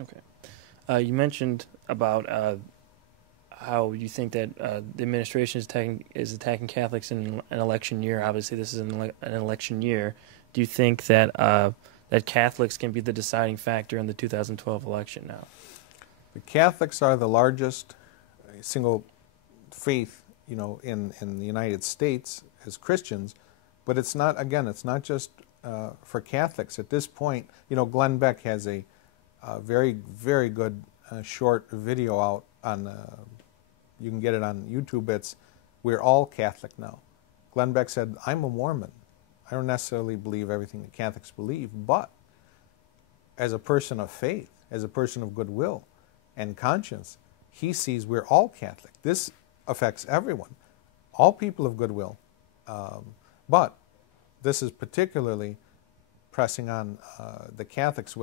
Okay. You mentioned about how you think that the administration is attacking Catholics in an election year. Obviously, this is an election year. Do you think that that Catholics can be the deciding factor in the 2012 election now? The Catholics are the largest single faith, in the United States as Christians, but it's not. Again, it's not just for Catholics at this point. Glenn Beck has a very, very good short video out on. You can get it on YouTube. It's "We're All Catholic Now." Glenn Beck said, "I'm a Mormon. I don't necessarily believe everything that Catholics believe, but as a person of faith, as a person of goodwill and conscience, he sees we're all Catholic. This affects everyone, all people of goodwill. But this is particularly pressing on the Catholics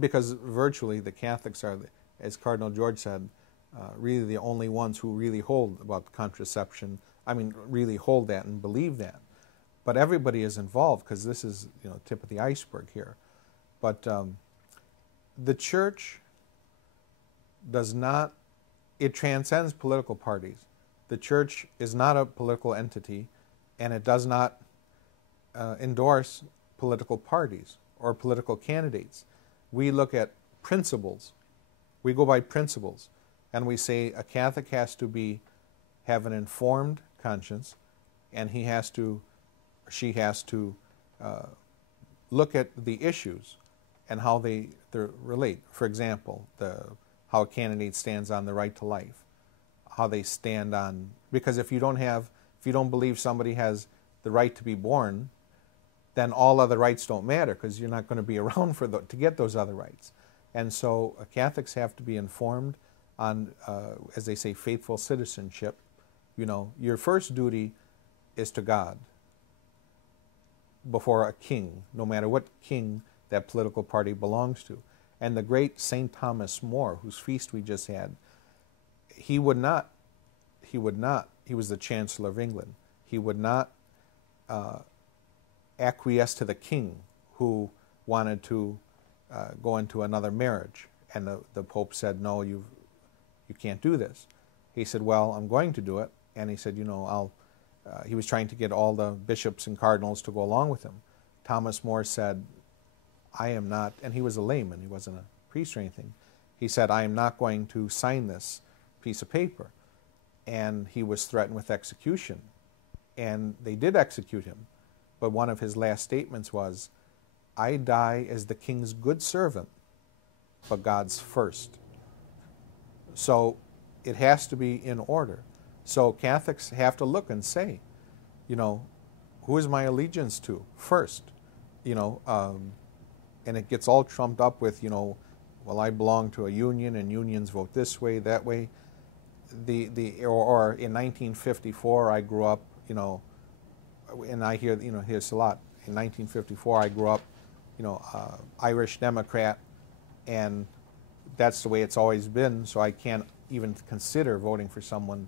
because virtually the Catholics are, as Cardinal George said, really the only ones who really hold about contraception. I mean, really hold that and believe that. But everybody is involved because this is, tip of the iceberg here. But the Church does not, it transcends political parties. The Church is not a political entity, and it does not endorse political parties or political candidates. We look at principles. We go by principles, and we say a Catholic has to have an informed conscience, and she has to look at the issues and how they relate. For example, how a candidate stands on the right to life, how they stand on, because if you don't believe somebody has the right to be born, then all other rights don't matter because you're not going to be around to get those other rights. And so Catholics have to be informed on, as they say, faithful citizenship. Your first duty is to God before a king, no matter what king that political party belongs to. And the great St. Thomas More, whose feast we just had, he was the Chancellor of England. He would not acquiesce to the king who wanted to go into another marriage. And the Pope said, no, you can't do this. He said, well, I'm going to do it. And he said, he was trying to get all the bishops and cardinals to go along with him. Thomas More said, I am not, and he was a layman, he wasn't a priest or anything. He said, I am not going to sign this piece of paper. And he was threatened with execution. And they did execute him. But one of his last statements was, I die as the king's good servant, but God's first. So it has to be in order. So Catholics have to look and say, who is my allegiance to first? And it gets all trumped up with, well, I belong to a union, and unions vote this way, that way. Or in 1954, I grew up, and I hear this a lot. In 1954, I grew up, Irish Democrat, and that's the way it's always been. So I can't even consider voting for someone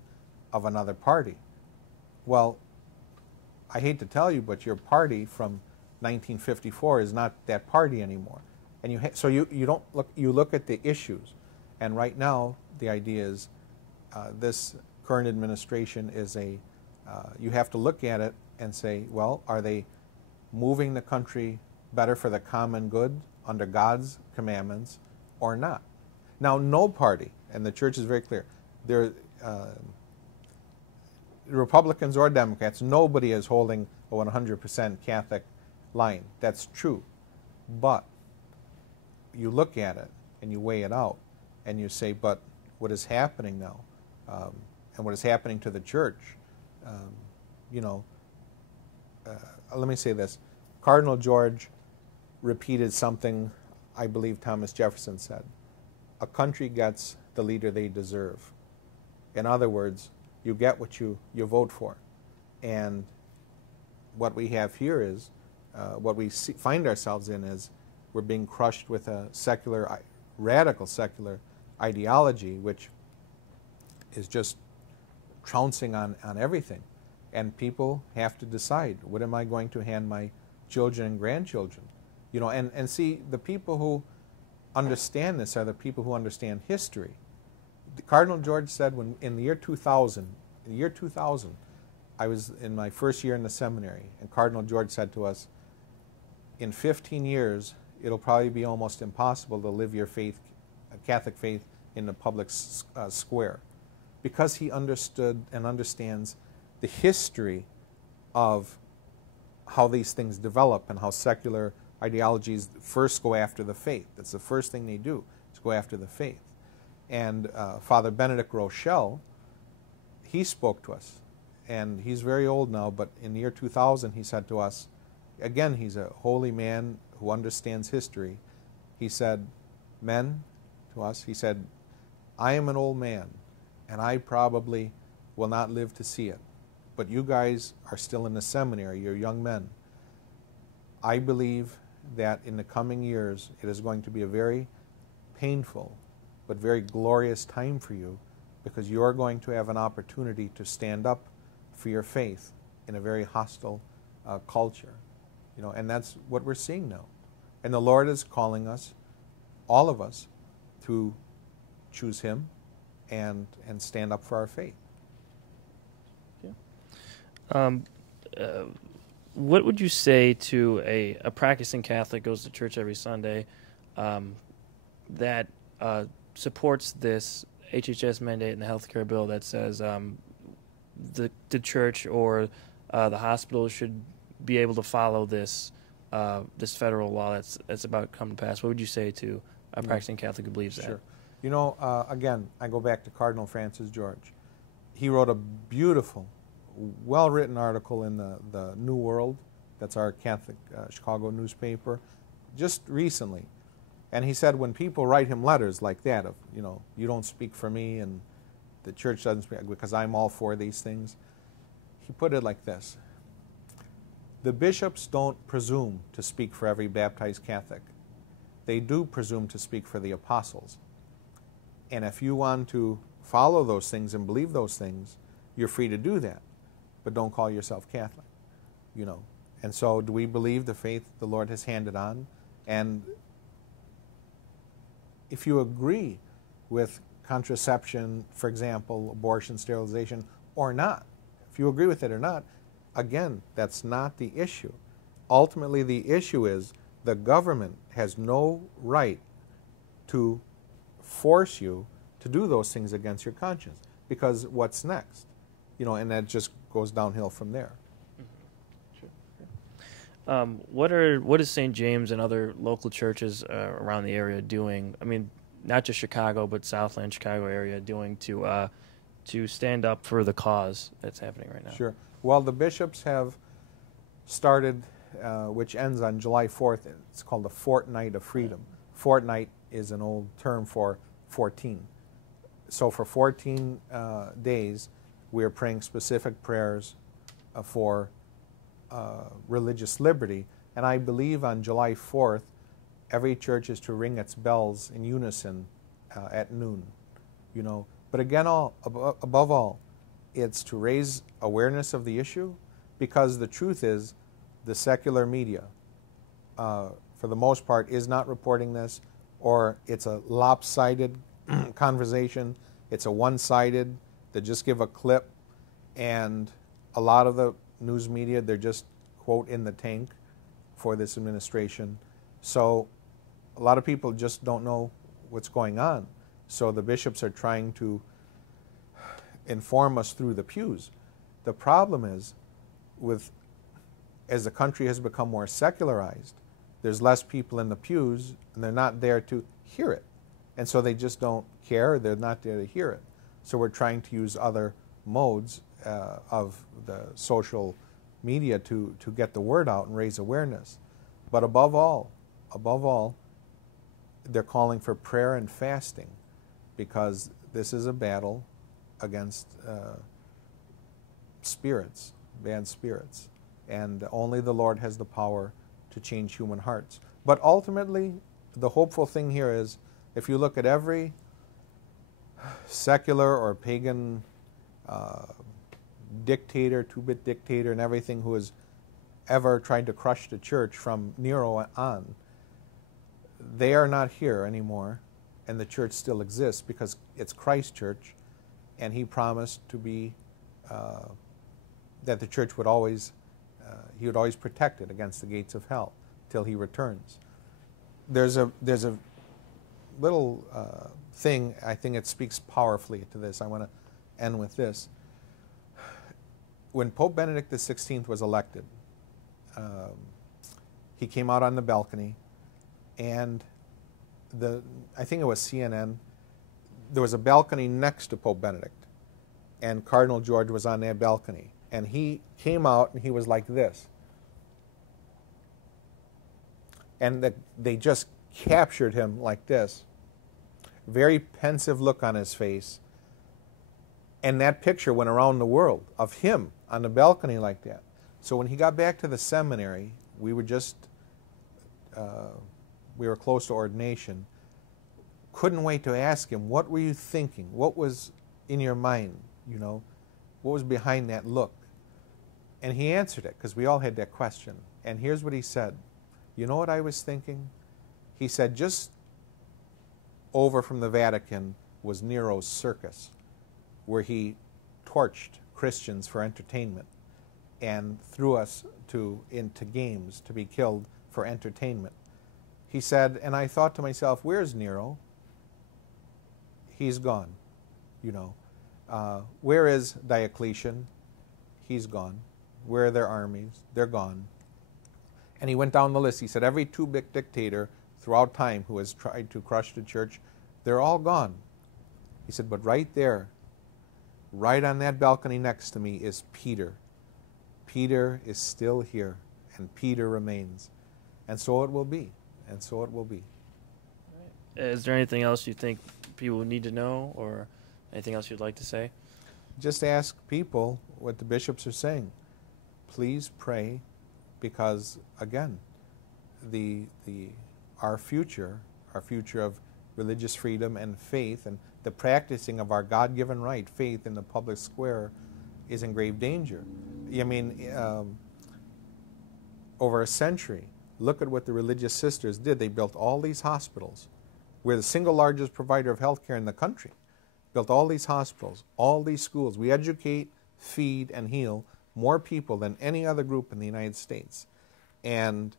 of another party. Well, I hate to tell you, but your party from 1954 is not that party anymore, and you look at the issues, and right now the idea is this current administration is you have to look at it and say, well, are they moving the country better for the common good under God's commandments or not? Now, no party, and the Church is very clear, Republicans or Democrats, nobody is holding a 100% Catholic line. That's true. But you look at it and you weigh it out and you say, but what is happening now and what is happening to the Church, let me say this. Cardinal George repeated something I believe Thomas Jefferson said. A country gets the leader they deserve. In other words, you get what you vote for. And what we have here is, what we find ourselves in is we're being crushed with a radical secular ideology, which is just trouncing on everything. And people have to decide, what am I going to hand my children and grandchildren? And see, the people who understand this are the people who understand history. Cardinal George said when in the year 2000, I was in my first year in the seminary, and Cardinal George said to us, in 15 years, it'll probably be almost impossible to live your faith, Catholic faith, in the public square, because he understood and understands the history of how these things develop and how secular ideologies first go after the faith. That's the first thing they do, is go after the faith. And Father Benedict Rochelle, he spoke to us, and he's very old now, but in the year 2000 he said to us, again, he's a holy man who understands history. He said, men, to us, he said, I am an old man, and I probably will not live to see it. But you guys are still in the seminary, you're young men. I believe that in the coming years, it is going to be a very painful but very glorious time for you, because you're going to have an opportunity to stand up for your faith in a very hostile culture. You know, and that's what we're seeing now. And the Lord is calling us, all of us, to choose Him and stand up for our faith. Yeah. What would you say to a practicing Catholic, goes to church every Sunday, that supports this HHS mandate and the healthcare bill that says the church or the hospital should be able to follow this this federal law that's about to come to pass? What would you say to a practicing Catholic who believes that? Sure. You know, again, I go back to Cardinal Francis George. He wrote a beautiful, well-written article in the New World, that's our Catholic Chicago newspaper, just recently. And he said when people write him letters like that of, you know, you don't speak for me and the church doesn't speak because I'm all for these things, he put it like this: the bishops don't presume to speak for every baptized Catholic. They do presume to speak for the apostles. And if you want to follow those things and believe those things, you're free to do that. But don't call yourself Catholic, you know. And so do we believe the faith the Lord has handed on? And if you agree with contraception, for example, abortion, sterilization, or not, if you agree with it or not, again, that's not the issue. Ultimately, the issue is the government has no right to force you to do those things against your conscience, because what's next? You know, and that just goes downhill from there. What is St. James and other local churches around the area doing? I mean, not just Chicago, but Southland, Chicago area, doing to stand up for the cause that's happening right now? Sure. Well, the bishops have started, which ends on July 4th. It's called the Fortnight of Freedom. Fortnight is an old term for 14. So for 14 days, we are praying specific prayers for religious liberty. And I believe on July 4th, every church is to ring its bells in unison at noon. You know, but again, above all, it's to raise awareness of the issue, because the truth is, the secular media, for the most part, is not reporting this, or it's a lopsided conversation. It's a one-sided. They just give a clip, and a lot of the news media, they're just, quote, in the tank for this administration. So a lot of people just don't know what's going on. So the bishops are trying to inform us through the pews. The problem is, as the country has become more secularized, there's less people in the pews, and they're not there to hear it. And so they just don't care, they're not there to hear it. So we're trying to use other modes of the social media to get the word out and raise awareness. But above all, they're calling for prayer and fasting, because this is a battle against spirits, bad spirits. And only the Lord has the power to change human hearts. But ultimately, the hopeful thing here is, if you look at every secular or pagan dictator, two-bit dictator and everything who has ever tried to crush the church from Nero on, they are not here anymore, and the church still exists because it's Christ's church, and he promised to be, that the church would always, he would always protect it against the gates of hell till he returns. There's a little thing, I think it speaks powerfully to this. I want to end with this. When Pope Benedict XVI was elected, he came out on the balcony, and I think it was CNN, there was a balcony next to Pope Benedict, and Cardinal George was on that balcony, and he came out and he was like this. And they just captured him like this. Very pensive look on his face. And that picture went around the world of him on the balcony like that. So when he got back to the seminary, we were close to ordination. Couldn't wait to ask him, what were you thinking? What was in your mind? You know, what was behind that look? And he answered it, because we all had that question. And here's what he said. You know what I was thinking? He said, just over from the Vatican was Nero's circus, where he torched Christians for entertainment and threw us into games to be killed for entertainment. He said, and I thought to myself, where's Nero? He's gone, you know. Where is Diocletian? He's gone. Where are their armies? They're gone. And he went down the list. He said, every two-bit dictator throughout time who has tried to crush the church, they're all gone. He said, but right there, right on that balcony next to me is Peter. Peter is still here, and Peter remains. And so it will be, and so it will be. Is there anything else you think people need to know, or anything else you'd like to say? Just ask people what the bishops are saying. Please pray, because, again, our future of religious freedom and faith and the practicing of our God-given right, faith in the public square, is in grave danger. I mean, over a century, look at what the religious sisters did. They built all these hospitals. We're the single largest provider of health care in the country. Built all these hospitals, all these schools. We educate, feed, and heal more people than any other group in the United States. And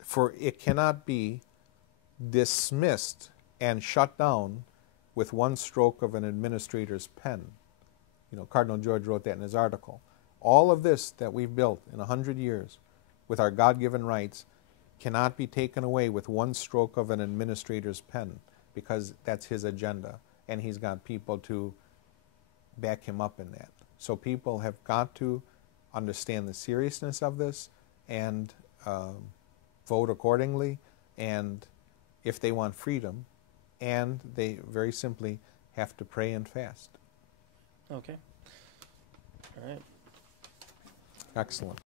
for it cannot be dismissed and shut down with one stroke of an administrator's pen. You know, Cardinal George wrote that in his article. All of this that we've built in 100 years with our God-given rights cannot be taken away with one stroke of an administrator's pen, because that's his agenda, and he's got people to back him up in that. So people have got to understand the seriousness of this and vote accordingly, and if they want freedom, and they very simply have to pray and fast. Okay. All right. Excellent.